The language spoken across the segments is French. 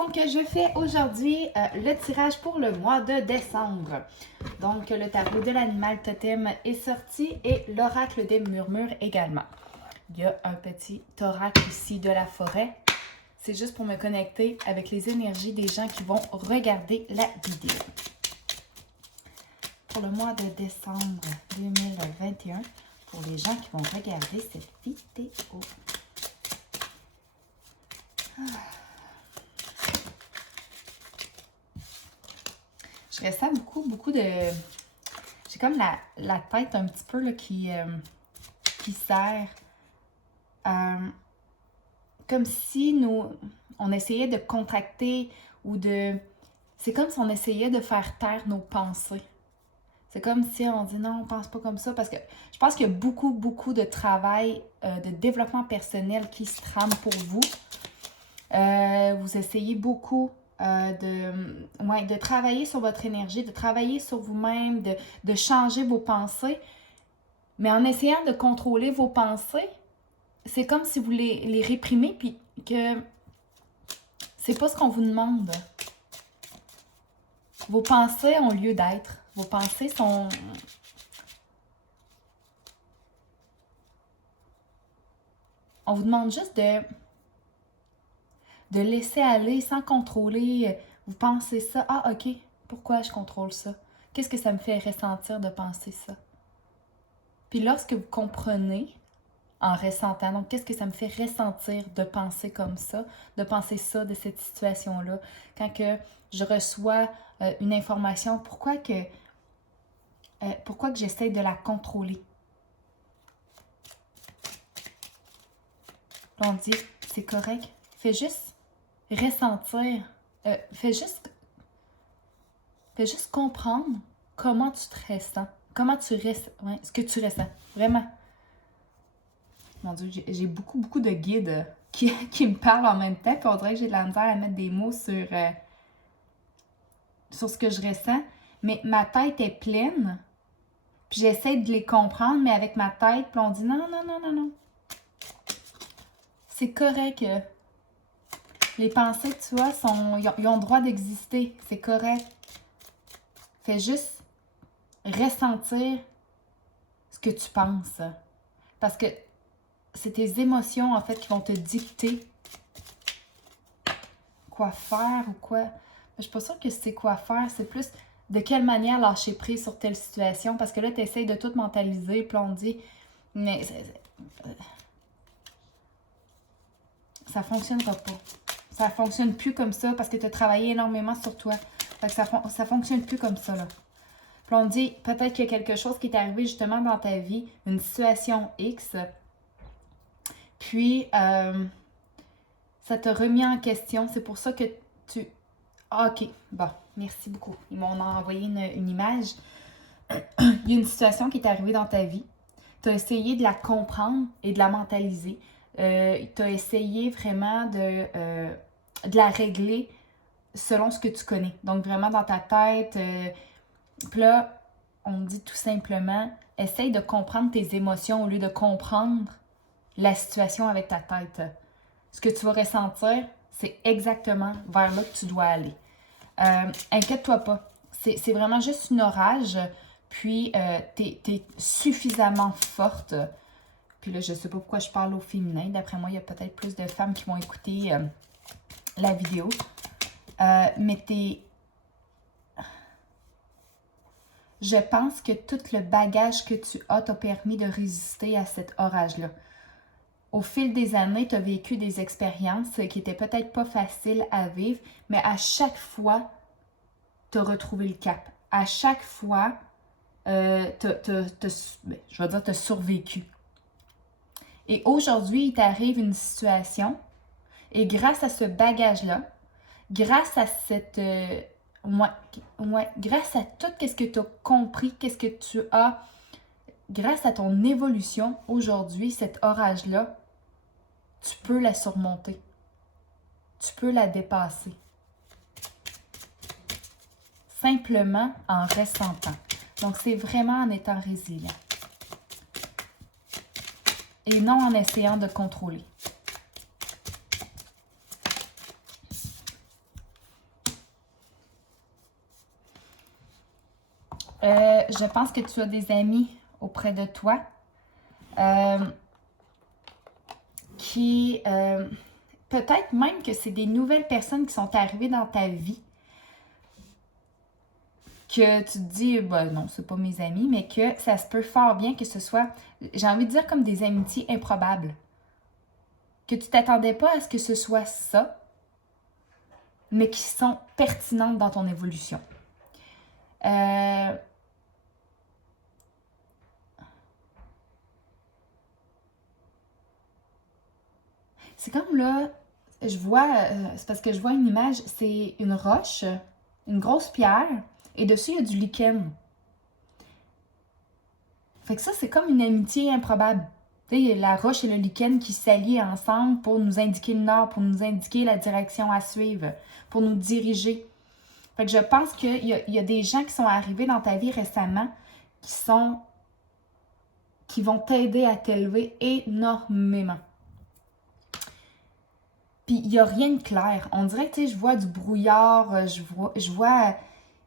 donc je fais aujourd'hui le tirage pour le mois de décembre. Donc le tarot de l'animal totem est sorti et l'oracle des murmures également. Il y a un petit oracle ici de la forêt. C'est juste pour me connecter avec les énergies des gens qui vont regarder la vidéo. Pour le mois de décembre 2021, pour les gens qui vont regarder cette vidéo. Je ressens beaucoup de... J'ai comme la tête un petit peu là, qui serre. Comme si on essayait de contracter ou de... C'est comme si on essayait de faire taire nos pensées. C'est comme si on dit non, on pense pas comme ça. Parce que je pense qu'il y a beaucoup de travail de développement personnel qui se trame pour vous. Vous essayez beaucoup de travailler sur votre énergie, de travailler sur vous-même, de changer vos pensées. Mais en essayant de contrôler vos pensées, c'est comme si vous les réprimez puis que c'est pas ce qu'on vous demande. Vos pensées ont lieu d'être. Vos pensées sont... On vous demande juste de laisser aller sans contrôler. Vous pensez ça. Ah, ok. Pourquoi je contrôle ça? Qu'est-ce que ça me fait ressentir de penser ça? Puis lorsque vous comprenez, en ressentant, donc qu'est-ce que ça me fait ressentir de penser comme ça, de penser ça de cette situation-là, quand que je reçois une information, pourquoi que j'essaie de la contrôler? On dit, c'est correct, fais juste ressentir, fais juste comprendre comment tu te ressens, ce que tu ressens, vraiment. Mon Dieu, j'ai beaucoup de guides qui me parlent en même temps, puis on dirait que j'ai de la misère à mettre des mots sur ce que je ressens, mais ma tête est pleine, puis j'essaie de les comprendre, mais avec ma tête, puis on dit non. C'est correct. Les pensées que tu as, ils ont le droit d'exister, c'est correct. Fais juste ressentir ce que tu penses, parce que c'est tes émotions, en fait, qui vont te dicter quoi faire ou quoi. Je suis pas sûre que c'est quoi faire. C'est plus de quelle manière lâcher prise sur telle situation. Parce que là, tu essaies de tout mentaliser. Puis on dit, mais ça fonctionnera pas. Ça fonctionne plus comme ça parce que tu as travaillé énormément sur toi. Fait que ça fonctionne plus comme ça, là. Puis on dit, peut-être qu'il y a quelque chose qui est arrivé justement dans ta vie, une situation X. Puis, ça t'a remis en question. C'est pour ça que tu... Ah, ok. Bon, merci beaucoup. Ils m'ont envoyé une image. Il y a une situation qui est arrivée dans ta vie. Tu as essayé de la comprendre et de la mentaliser. Tu as essayé vraiment de la régler selon ce que tu connais. Donc, vraiment dans ta tête. Puis là, on dit tout simplement, essaye de comprendre tes émotions au lieu de comprendre la situation avec ta tête. Ce que tu vas ressentir, c'est exactement vers là que tu dois aller. Inquiète-toi pas. C'est vraiment juste une orage. Puis, t'es suffisamment forte. Puis là, je sais pas pourquoi je parle au féminin. D'après moi, il y a peut-être plus de femmes qui vont écouter la vidéo. Mais je pense que tout le bagage que tu as t'a permis de résister à cet orage-là. Au fil des années, tu as vécu des expériences qui n'étaient peut-être pas faciles à vivre, mais à chaque fois, tu as retrouvé le cap. À chaque fois, je vais dire, tu as survécu. Et aujourd'hui, il t'arrive une situation, et grâce à ce bagage-là, grâce à cette... grâce à tout ce que tu as compris, qu'est-ce que tu as... Grâce à ton évolution, aujourd'hui, cet orage-là, tu peux la surmonter. Tu peux la dépasser. Simplement en ressentant. Donc, c'est vraiment en étant résilient. Et non en essayant de contrôler. Je pense que tu as des amis auprès de toi qui... peut-être même que c'est des nouvelles personnes qui sont arrivées dans ta vie que tu te dis, ben non, c'est pas mes amis, mais que ça se peut fort bien que ce soit, j'ai envie de dire comme des amitiés improbables. Que tu t'attendais pas à ce que ce soit ça, mais qui sont pertinentes dans ton évolution. C'est comme là, je vois, c'est parce que je vois une image, c'est une roche, une grosse pierre, et dessus il y a du lichen. Fait que ça, c'est comme une amitié improbable. Tu sais, la roche et le lichen qui s'allient ensemble pour nous indiquer le nord, pour nous indiquer la direction à suivre, pour nous diriger. Fait que je pense qu'il y a des gens qui sont arrivés dans ta vie récemment qui vont t'aider à t'élever énormément. Puis il n'y a rien de clair. On dirait que, tu sais, je vois du brouillard, je vois...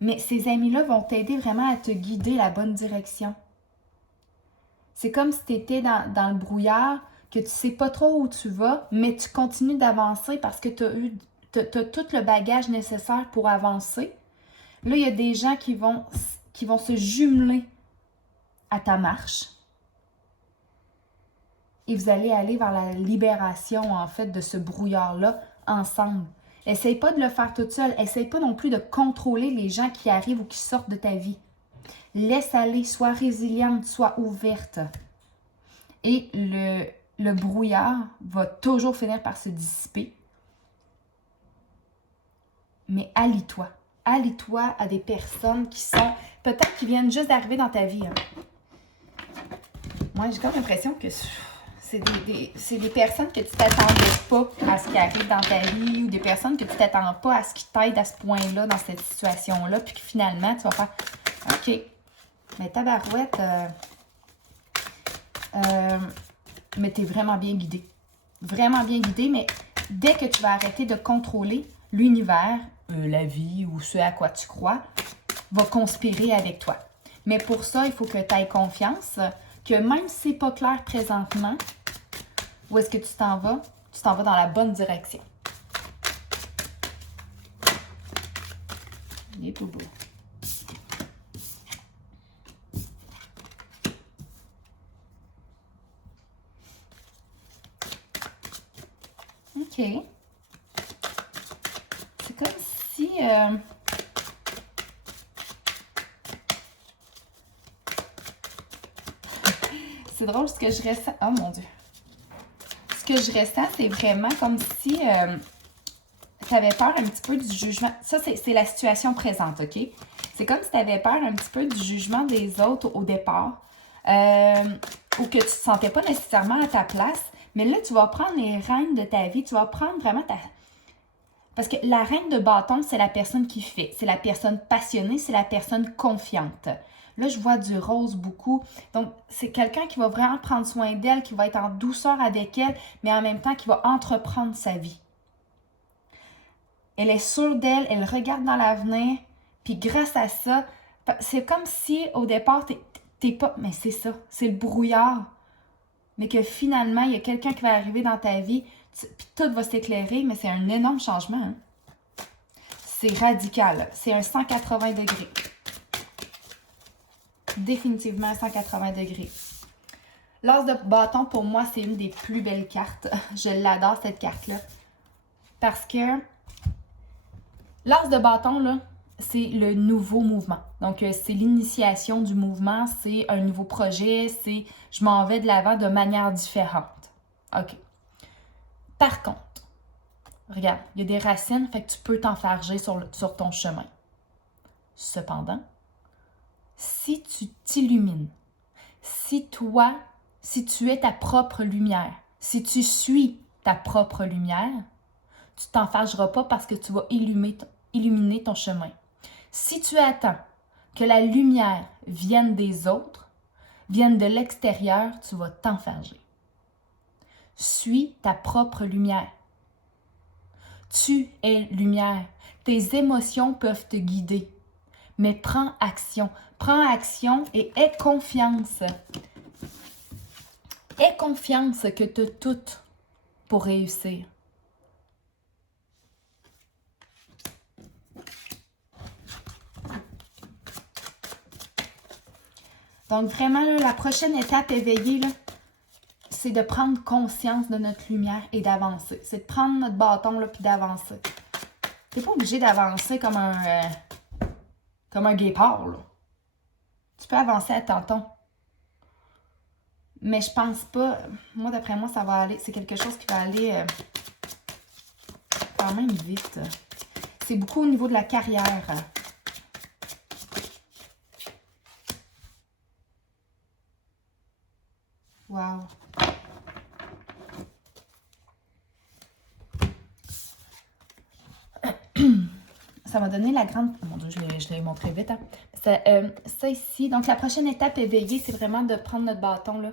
Mais ces amis-là vont t'aider vraiment à te guider la bonne direction. C'est comme si tu étais dans le brouillard, que tu sais pas trop où tu vas, mais tu continues d'avancer parce que t'as tout le bagage nécessaire pour avancer. Là, il y a des gens qui vont se jumeler à ta marche. Et vous allez aller vers la libération, en fait, de ce brouillard-là ensemble. Essaye pas de le faire toute seule. Essaye pas non plus de contrôler les gens qui arrivent ou qui sortent de ta vie. Laisse aller, sois résiliente, sois ouverte. Et le brouillard va toujours finir par se dissiper. Mais allie-toi. Allie-toi à des personnes qui sont... peut-être qui viennent juste d'arriver dans ta vie. Hein. Moi, j'ai comme l'impression que c'est des personnes que tu t'attendais pas à ce qui arrive dans ta vie ou des personnes que tu t'attends pas à ce qui t'aident à ce point-là, dans cette situation-là, puis que finalement, tu vas faire « OK, mais tabarouette, mais t'es vraiment bien guidé. Vraiment bien guidé, mais dès que tu vas arrêter de contrôler l'univers, la vie ou ce à quoi tu crois, va conspirer avec toi. Mais pour ça, il faut que tu aies confiance que même si c'est pas clair présentement, où est-ce que tu t'en vas dans la bonne direction. Les boubous. OK. C'est comme si... c'est drôle ce que je ressens. Oh mon Dieu. Ce que je ressens, c'est vraiment comme si tu avais peur un petit peu du jugement. Ça, c'est la situation présente, OK? C'est comme si tu avais peur un petit peu du jugement des autres au départ. Ou que tu ne te sentais pas nécessairement à ta place. Mais là, tu vas prendre les rênes de ta vie. Tu vas prendre vraiment ta... Parce que la reine de bâton, c'est la personne qui fait. C'est la personne passionnée. C'est la personne confiante. Là, je vois du rose beaucoup. Donc, c'est quelqu'un qui va vraiment prendre soin d'elle, qui va être en douceur avec elle, mais en même temps qui va entreprendre sa vie. Elle est sûre d'elle, elle regarde dans l'avenir, puis grâce à ça, c'est comme si au départ, t'es pas... Mais c'est ça, c'est le brouillard. Mais que finalement, il y a quelqu'un qui va arriver dans ta vie, puis tout va s'éclairer, mais c'est un énorme changement. Hein? C'est radical. C'est un 180 degrés. Définitivement 180 degrés. L'as de bâton, pour moi, c'est une des plus belles cartes. Je l'adore, cette carte-là. Parce que l'as de bâton, là, c'est le nouveau mouvement. Donc, c'est l'initiation du mouvement, c'est un nouveau projet, c'est je m'en vais de l'avant de manière différente. OK. Par contre, regarde, il y a des racines, fait que tu peux t'enfarger sur ton chemin. Cependant, si tu t'illumines, si tu es ta propre lumière, si tu suis ta propre lumière, tu t'enfargeras pas parce que tu vas illuminer ton chemin. Si tu attends que la lumière vienne des autres, vienne de l'extérieur, tu vas t'enfarger. Suis ta propre lumière. Tu es lumière. Tes émotions peuvent te guider. mais prends action. Prends action et aie confiance. Aie confiance que tu as tout pour réussir. Donc vraiment, là, la prochaine étape éveillée, c'est de prendre conscience de notre lumière et d'avancer. C'est de prendre notre bâton là, puis d'avancer. Tu n'es pas obligé d'avancer comme un guépard. Là. Tu peux avancer à ton. Mais je pense pas, moi d'après moi, ça va aller, c'est quelque chose qui va aller quand même vite. C'est beaucoup au niveau de la carrière. Wow. Ça m'a donné la grande... Oh mon Dieu, je l'ai montré vite. Hein. Ça ici, donc la prochaine étape éveillée, c'est vraiment de prendre notre bâton là,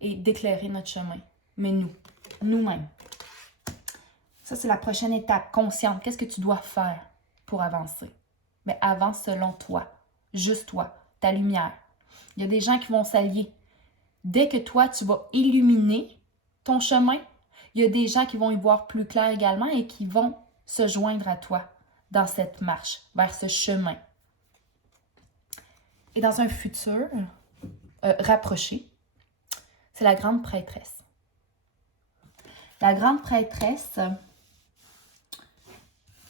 et d'éclairer notre chemin. Mais nous-mêmes. Ça, c'est la prochaine étape, consciente. Qu'est-ce que tu dois faire pour avancer? Mais avance selon toi. Juste toi, ta lumière. Il y a des gens qui vont s'allier. Dès que toi, tu vas illuminer ton chemin, il y a des gens qui vont y voir plus clair également et qui vont se joindre à toi dans cette marche, vers ce chemin. Et dans un futur rapproché, c'est la grande prêtresse. La grande prêtresse,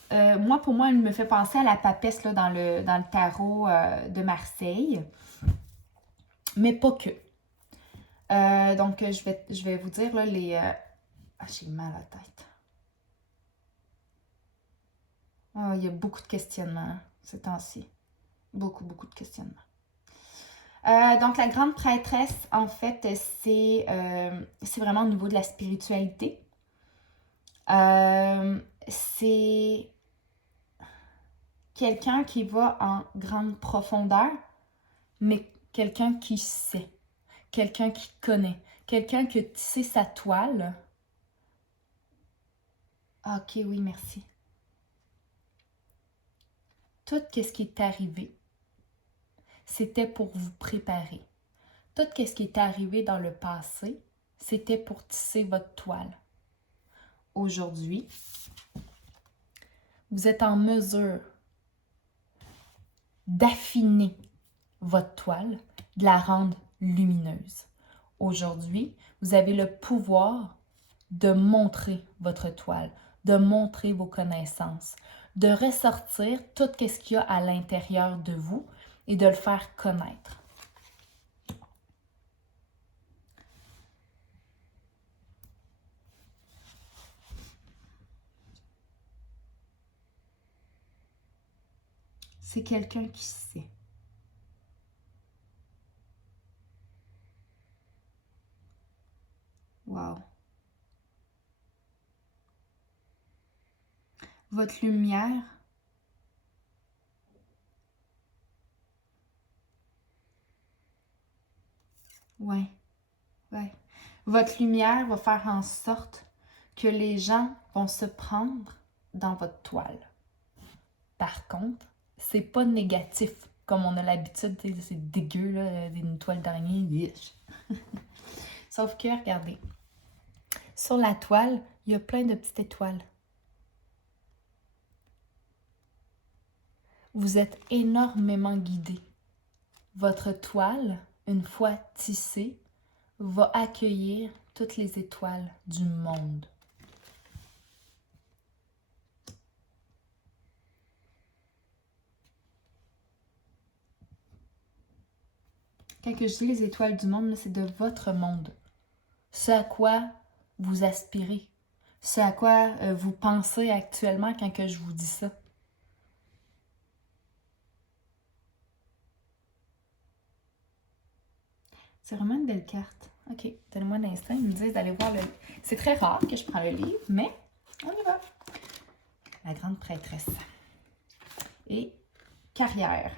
pour moi, elle me fait penser à la papesse là, dans le tarot de Marseille. Mais pas que. Donc, je vais vous dire là, les... j'ai mal à la tête. Oh, il y a beaucoup de questionnements hein, ces temps-ci. Beaucoup de questionnements. Donc, la grande prêtresse, en fait, c'est vraiment au niveau de la spiritualité. C'est quelqu'un qui va en grande profondeur, mais quelqu'un qui sait, quelqu'un qui connaît, quelqu'un qui a tissé sa toile. Ok, oui, merci. Tout ce qui est arrivé, c'était pour vous préparer. Tout ce qui est arrivé dans le passé, c'était pour tisser votre toile. Aujourd'hui, vous êtes en mesure d'affiner votre toile, de la rendre lumineuse. Aujourd'hui, vous avez le pouvoir de montrer votre toile, de montrer vos connaissances, de ressortir tout ce qu'il y a à l'intérieur de vous et de le faire connaître. C'est quelqu'un qui sait. Wow. Votre lumière, ouais. Votre lumière va faire en sorte que les gens vont se prendre dans votre toile. Par contre, c'est pas négatif, comme on a l'habitude, c'est dégueu, là, une toile d'araignée. Sauf que, regardez, sur la toile, il y a plein de petites étoiles. Vous êtes énormément guidé. Votre toile, une fois tissée, va accueillir toutes les étoiles du monde. Quand je dis les étoiles du monde, c'est de votre monde. Ce à quoi vous aspirez. Ce à quoi vous pensez actuellement quand que je vous dis ça. C'est vraiment une belle carte. Ok, donnez-moi un instant. Ils me disent d'aller voir le... C'est très rare que je prends le livre, mais on y va. La grande prêtresse. Et carrière.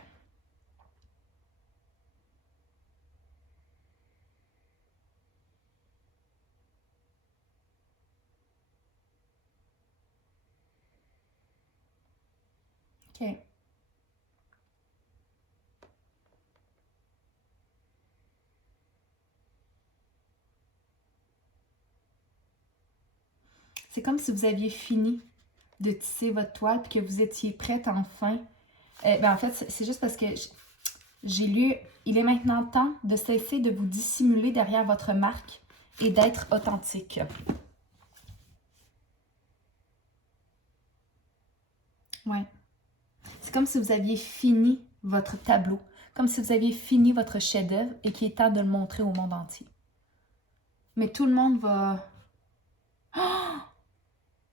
Ok. C'est comme si vous aviez fini de tisser votre toile et que vous étiez prête enfin. En fait, c'est juste parce que j'ai lu « Il est maintenant temps de cesser de vous dissimuler derrière votre marque et d'être authentique. » Ouais. C'est comme si vous aviez fini votre tableau, comme si vous aviez fini votre chef-d'œuvre et qu'il est temps de le montrer au monde entier. Mais tout le monde va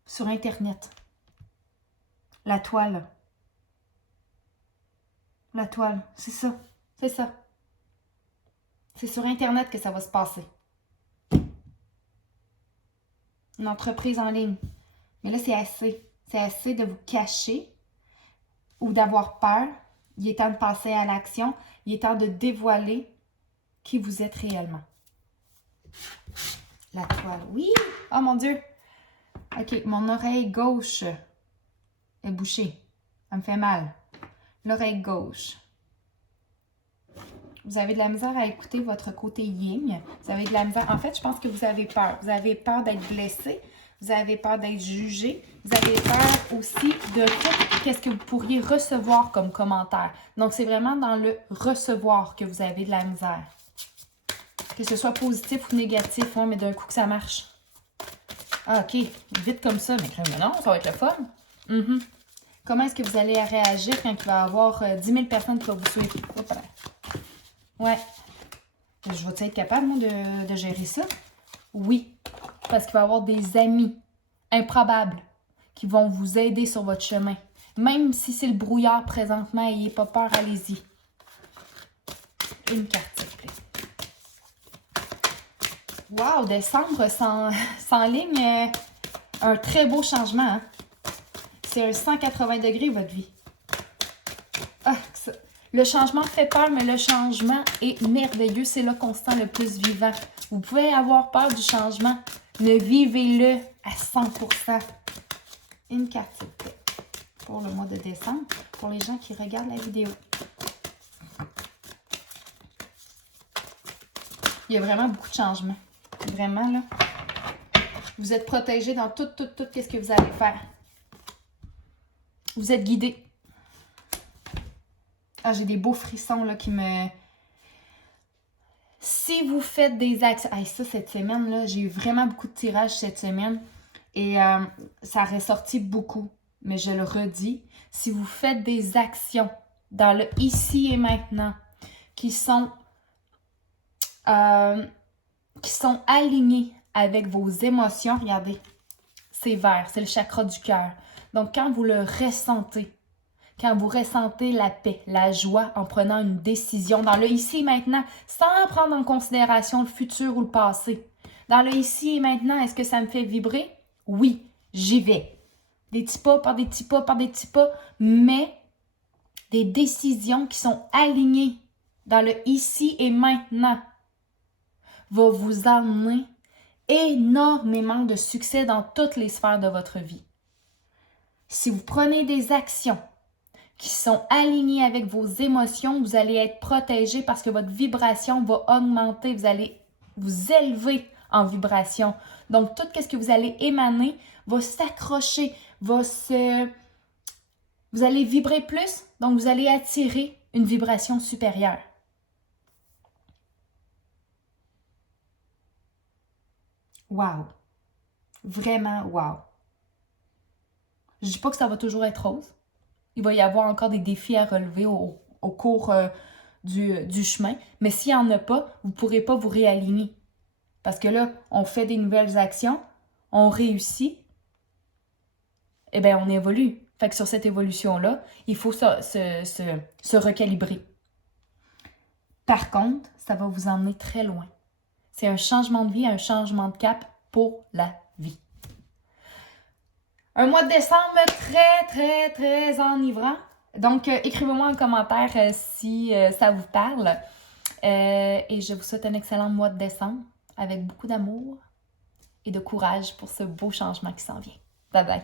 sur Internet. La toile. La toile, c'est ça. C'est ça. C'est sur Internet que ça va se passer. Une entreprise en ligne. Mais là, c'est assez. C'est assez de vous cacher ou d'avoir peur. Il est temps de passer à l'action. Il est temps de dévoiler qui vous êtes réellement. La toile. Oui! Oh mon Dieu! OK, mon oreille gauche est bouchée. Ça me fait mal. L'oreille gauche. Vous avez de la misère à écouter votre côté yin. Vous avez de la misère. En fait, je pense que vous avez peur. Vous avez peur d'être blessé. Vous avez peur d'être jugé. Vous avez peur aussi de tout qu'est-ce que vous pourriez recevoir comme commentaire. Donc, c'est vraiment dans le recevoir que vous avez de la misère. Que ce soit positif ou négatif, ouais, mais d'un coup que ça marche. Ah, OK. Vite comme ça. Mais non, ça va être le fun. Comment est-ce que vous allez réagir quand il va y avoir 10 000 personnes qui vont vous suivre? Hop là. Ouais. Je vais être capable, moi, de gérer ça? Oui. Parce qu'il va y avoir des amis improbables qui vont vous aider sur votre chemin. Même si c'est le brouillard présentement, n'ayez pas peur, allez-y. Une carte, s'il vous plaît. Wow, décembre s'enligne un très beau changement. Hein? C'est un 180 degrés, votre vie. Ah, ça. Le changement fait peur, mais le changement est merveilleux. C'est là qu'on se sent le plus vivant. Vous pouvez avoir peur du changement, mais vivez-le à 100%. Une carte, s'il vous plaît, pour le mois de décembre, pour les gens qui regardent la vidéo. Il y a vraiment beaucoup de changements. Vraiment, là. Vous êtes protégés dans tout ce que vous allez faire. Vous êtes guidés. Ah, j'ai des beaux frissons là, qui me... Si vous faites des actions... Ah, ça, cette semaine, là, j'ai eu vraiment beaucoup de tirages cette semaine. Et ça a ressorti beaucoup. Mais je le redis. Si vous faites des actions dans le ici et maintenant qui sont alignées avec vos émotions, regardez, c'est vert, c'est le chakra du cœur. Donc, quand vous le ressentez, quand vous ressentez la paix, la joie en prenant une décision dans le ici et maintenant, sans prendre en considération le futur ou le passé. Dans le ici et maintenant, est-ce que ça me fait vibrer? Oui, j'y vais. Des petits pas par des petits pas par des petits pas, mais des décisions qui sont alignées dans le ici et maintenant va vous amener énormément de succès dans toutes les sphères de votre vie. Si vous prenez des actions qui sont alignées avec vos émotions, vous allez être protégé parce que votre vibration va augmenter. Vous allez vous élever en vibration. Donc, tout ce que vous allez émaner va s'accrocher, vous allez vibrer plus, donc vous allez attirer une vibration supérieure. Wow! Vraiment wow! Je ne dis pas que ça va toujours être rose. Il va y avoir encore des défis à relever au cours du chemin. Mais s'il n'y en a pas, vous ne pourrez pas vous réaligner. Parce que là, on fait des nouvelles actions, on réussit, et bien on évolue. Fait que sur cette évolution-là, il faut se recalibrer. Par contre, ça va vous emmener très loin. C'est un changement de vie, un changement de cap pour la vie. Un mois de décembre très enivrant. Donc, écrivez-moi en commentaire si ça vous parle. Et je vous souhaite un excellent mois de décembre avec beaucoup d'amour et de courage pour ce beau changement qui s'en vient. Bye bye!